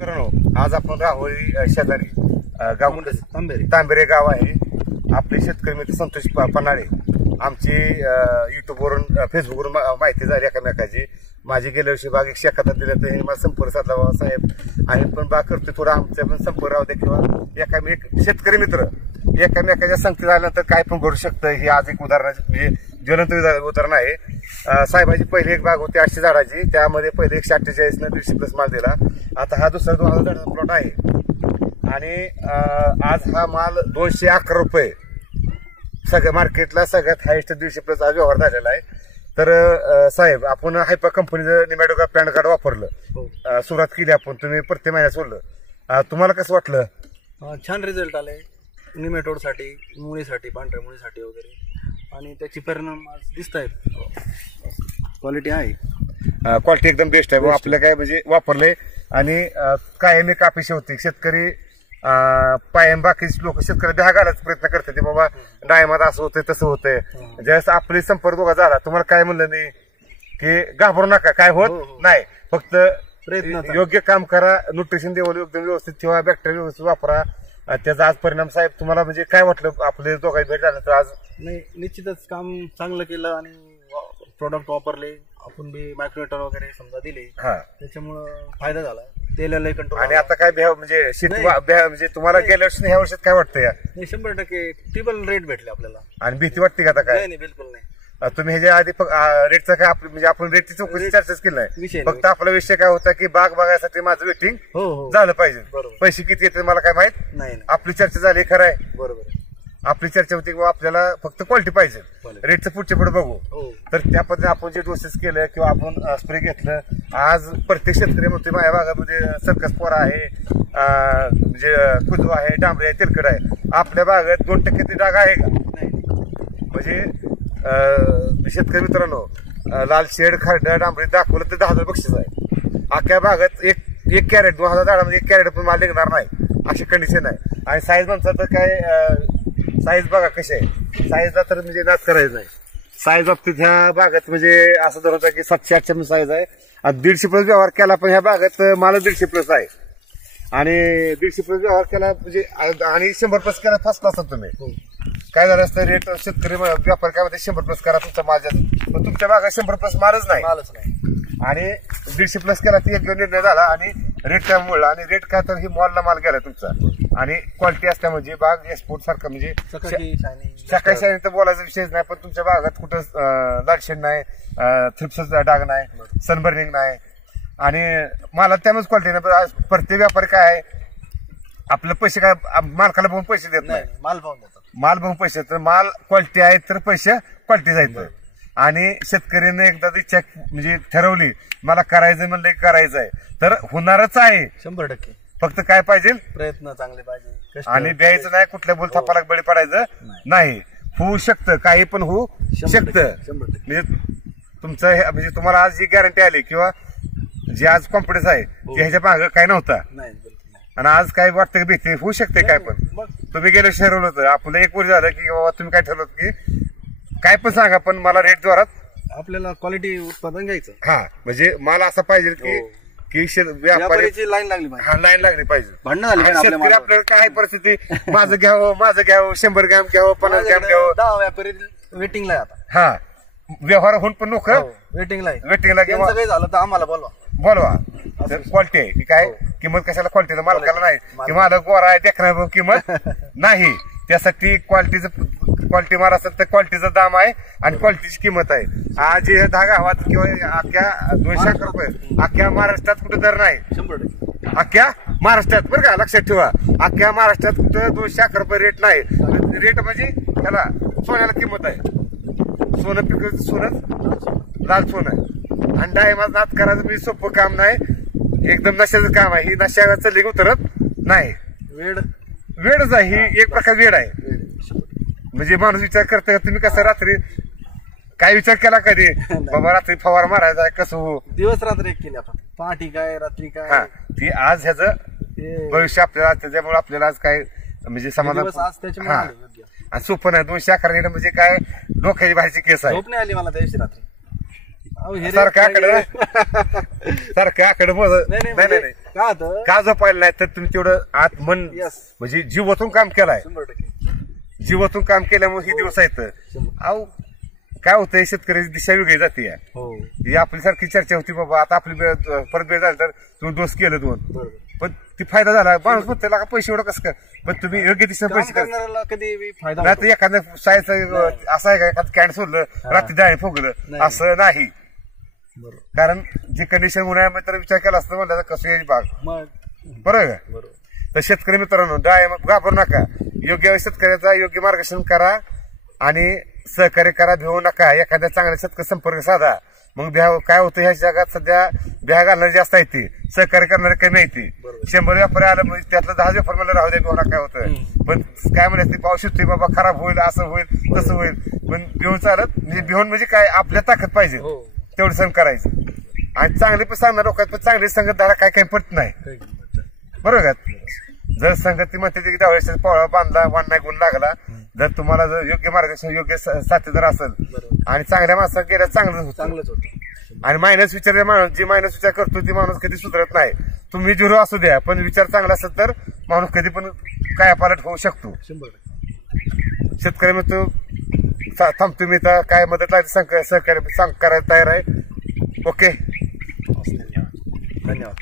मित्रांनो, आज आपण राहुरी शेजारी गाव तांबेरे गाव आहे. आपले शेतकरी मित्र संतोष पन्हाळे आमची युट्यूबवरून फेसबुकवरून माहिती झाली एकमेकाची. माझी गेल्या वर्षी बाग 171 दिल्या तर मला संपर्क साधला. बाबा साहेब आम्ही पण बाग करतोय, थोडा आमचा पण संपर्क राहू दे किंवा एकामेक शेतकरी मित्र एकामेकाच्या संगती झाल्यानंतर काय पण घडू शकतं. हे आज एक उदाहरण म्हणजे ज्वलंत उदाहरण आहे. साहेबाची पहिली एक बाग होती 800 झाडाची, त्यामध्ये पहिले 148 ने 150 माल दिला. आता हा दुसरा 2000 झाडाचा प्लॉट आहे आणि आज हा माल 211 रुपये सगळ्या मार्केटला सगळ्यात हायेस्ट 150+ आज व्यवहार झालेला आहे. तर साहेब, आपण हायपा कंपनीचं निमॅटोग्राफ पॅन कार्ड वापरलं, सुरुवात केली आपण, तुम्ही प्रत्येक महिन्यात सोडलं. तुम्हाला कसं वाटलं? छान रिझल्ट आले निमॅटोडसाठी, मुळीसाठी, पांढऱ्या मुळीसाठी वगैरे, आणि त्याची परिणाम आज दिसत आहेत. क्वालिटी आहे, क्वालिटी एकदम बेस्ट आहे. आपल्या काय म्हणजे वापरले आणि कायमी कापीशी होती. शेतकरी पायम बाकी लोक शेतकरी दहा घालायचा प्रयत्न करते ते बाबा डायमात असं होतंय तसं होतंय. ज्यावेळेस आपली संपर्क दोघा झाला, तुम्हाला काय म्हणलं नाही की घाबरू नका, काय होत नाही, फक्त प्रयत्न योग्य काम करा, न्यूट्रिशन देवलं एकदम व्यवस्थित ठेवा, बॅक्टेरिया व्यवस्थित वापरा. त्याचा आज परिणाम साहेब तुम्हाला म्हणजे काय वाटलं? आपले दोघांची भेट झाल्यानंतर आज नाही, निश्चितच काम चांगलं केलं आणि प्रोडक्ट वापरले आपण बी, मायक्रोटर वगैरे समजा दिले, त्याच्यामुळं फायदा झाला. तेलाला कंट्रोल. आणि आता काय म्हणजे म्हणजे तुम्हाला गेल्या वर्षी ह्या वर्षात काय वाटतं? या 100% ट्रिपल रेट भेटले आपल्याला. आणि भीती वाटते का आता? काय नाही, बिलकुल नाही. तुम्ही ह्याच्या आधी रेटचा काय म्हणजे आपण रेटची चौकशी चर्चाच केली नाही, फक्त आपला विषय काय होता की बाग बघायसाठी माझं वेटिंग झालं पाहिजे. पैसे किती येते मला काय माहित नाही. आपली चर्चा झाली, खरं आहे, बरोबर. आपली चर्चा होती की आपल्याला फक्त क्वालिटी पाहिजे, रेटचं पुढच्या पुढे बघू. तर त्या पद्धतीने आपण जे डोसेस केलं किंवा आपण स्प्रे घेतलं, आज प्रत्येक शेतकरी म्हणतोय माझ्या भागामध्ये सर्कस पोरा आहे, म्हणजे कुजवा आहे, डांबरी आहे, तेलकट आहे. आपल्या भागात 2% डाग आहे का? म्हणजे शेतकरी मित्रांनो, लाल शेड, खारडा, डांबरी दाखवलं तर 10,000 बक्षीस आहे. अख्ख्या भागात एक कॅरेट 2000 झाडामध्ये 1 कॅरेट पण माल निघणार नाही, अशी कंडिशन आहे. आणि साईज म्हणतात तर काय, साईज बघा कशी आहे. साईजला तर म्हणजे नाच करायचं नाही. साईज बाबतीत ह्या भागात म्हणजे असं तर होतं की 700-800 साईज आहे. 150+ व्यवहार केला, पण ह्या भागात माल 150+ आहे. आणि 150+ व्यवहार केला म्हणजे आणि 100+ केला फर्स्ट क्लास तुम्ही. काय झालं असतं, रेट शेतकरी व्यापार काय म्हणते 100+ करा तुमचा माल, पण तुमच्या भागात 100+ मालच नाही. आणि 150+ केला ती एक निर्णय झाला आणि रेट त्यामुळे. आणि रेट काय तर ही मॉलला माल गेला तुमचा. आणि क्वालिटी असल्या म्हणजे बाग एक्सपोर्ट सारखं म्हणजे सकाळी शायनिंग तर बोलायचा विषयच नाही. पण तुमच्या भागात कुठं लालशेड नाही, थ्रिप्सचा डाग नाही, सनबर्निंग नाही, आणि मला त्यामुळेच क्वालिटी नाही. प्रत्येक व्यापारी काय आहे, आपले पैसे काय मालकाला बघून पैसे देत नाही, माल पाहून देतात. माल बघून पैसे. तर माल क्वालिटी आहे तर पैसे क्वालिटी जायचं. आणि शेतकऱ्याने एकदा इच्छा म्हणजे ठरवली मला करायचं म्हणलं की करायचं आहे तर होणारच आहे 100%. फक्त काय पाहिजे? प्रयत्न चांगले पाहिजे आणि द्यायचं नाही, कुठल्या बोल थापाला बळी पडायचं नाही. होऊ शकतं, काही पण होऊ शकतं. म्हणजे तुमचं म्हणजे तुम्हाला आज जी गॅरंटी आली किंवा जे आज कॉन्फिडन्स आहे ते ह्याच्या मागं काय नव्हता. आणि आज काय वाटतं की भीती होऊ शकते काय पण. तुम्ही गेलं ठरवलं होतं, आपलं एक वर्ष झालं की बाबा तुम्ही काय ठरवलं की काय पण सांगा, पण मला रेट जोरात आपल्याला क्वालिटी उत्पादन घ्यायचं. म्हणजे मला असं पाहिजे की व्यापाऱ्याची लाईन लागली पाहिजे. लाईन लागली पाहिजे. भांडण झाली शेतकरी आपल्याला काय परिस्थिती, माझं घ्यावं 100 ग्रॅम घ्यावं, 50 ग्रॅम घ्यावं. 10 व्यापारी वेटिंगला आहे आता. व्यवहार होऊन पण लोक वेटिंगला किंवा काही झालं तर आम्हाला बोलवा. क्वालिटी आहे की काय, किंमत कशाला क्वालिटी मालकाला नाही की मालक गोरा आहे देखणार किंमत नाही. त्यासाठी क्वालिटी मार असेल तर क्वालिटीचा दाम आहे आणि क्वालिटीची किंमत आहे. आज 10 गावात किंवा अख्ख्या 211 रुपये अख्ख्या महाराष्ट्रात कुठे दर नाही. 100% अख्ख्या महाराष्ट्रात बरं का, लक्षात ठेवा, अख्ख्या महाराष्ट्रात कुठं 211 रुपये रेट नाही. रेट म्हणजे त्याला सोन्याला किंमत आहे. सोनं पिकं सोनं लाल सोनं आहे. आणि डायमात नाद करायचं म्हणजे सोपं काम नाही, एकदम नशाचं काम आहे. ही नशा चालली उतरत नाही. वेळच आहे ही, एक प्रकार वेळ आहे. म्हणजे माणूस विचार करता का तुम्ही कसं रात्री काय विचार केला कधी बाबा रात्री फवारा मारायचा आहे कसं हो, दिवस रात्री केली आपण, पहाटे काय रात्री काय, ती आज ह्याचं भविष्य आपल्याला, त्याच्यामुळे आपल्याला आज काय म्हणजे समाधान सोपं नाही. 211 म्हणजे काय डोक्याची बाहेरची केस आहे. झोप नाही आली मला त्या दिवशी रात्री. सारखं आकडे मोज नाही. काय होतं का झोपायला नाही तर तुम्ही तेवढं आत मन Yes. म्हणजे जीवातून काम केलाय 100%. जीवातून काम केल्यामुळे ही दिवस आहेत अहो काय होतंय शेतकऱ्याची दिशा वेगळी जाते हो ही आपली सारखी चर्चा होती बाबा आता आपली परत वेळ झाली तर तुम्ही डोस केलं दोन बरोबर पण ती फायदा झाला माणूस म्हणतो का पैसे एवढं कसं काय पण तुम्ही योग्य दिशेने काम पैसे करा करणाऱ्याला कधी बी फायदा नाही होतो. तर एखादं सायचं असं आहे का एखादं कॅन सोडलं रात्री डाळे फुगलं नाही. असं नाही बरोबर कारण जे कंडिशन उन्हाळ्यामध्ये तर विचार केला असतं म्हणलं तर कसं येईल बाग मग बरोबर का बरोबर तर शेतकरी मित्रांनो डाळ घाबरू नका योग्य वेळी शेतकऱ्याचा योग्य मार्गदर्शन करा आणि सहकार्य करा भिवू नका एखाद्या चांगल्या शेतकरी संपर्क साधा मग बिहा काय होतं ह्या जगात सध्या बिहा घालणारे जास्त आहे ती सहकार्य करणारे कमी आहे ती बरोबर. 100 व्यापारी आलं म्हणजे त्यातलं 10 व्यापार मला राहू द्या बिहोना काय होतं पण काय म्हणायचं पाऊस येतोय बाबा खराब होईल असं होईल तसं होईल पण भिवून चालत म्हणजे भिवून म्हणजे काय आपल्या ताकद पाहिजे हो तेवढं सण करायचं आणि चांगले पण सांगणार लोक पण चांगली संगत धारा काय काही पडत नाही काही किंमत नाही. बरोबर का जर संगती म्हणते की त्यावेळेस पावळा बांधला वाण नाही गुण लागला जर तुम्हाला जर योग्य मार्गदर्शन योग्य साथीदार असेल बरोबर. आणि चांगल्या माणसाला गेल्या चांगलंच होतं चांगलंच होतं आणि मायनस विचार माणूस जी मायनस विचार करतो ती माणूस कधी सुधारत नाही तुम्ही झिरो असू द्या पण विचार चांगला असेल तर माणूस कधी पण काय पालट होऊ शकतो 100%. शेतकरी म्हणतो थांबतो मी तर काय मदत लागली सहकार्य करायला तयार आहे ओके धन्यवाद.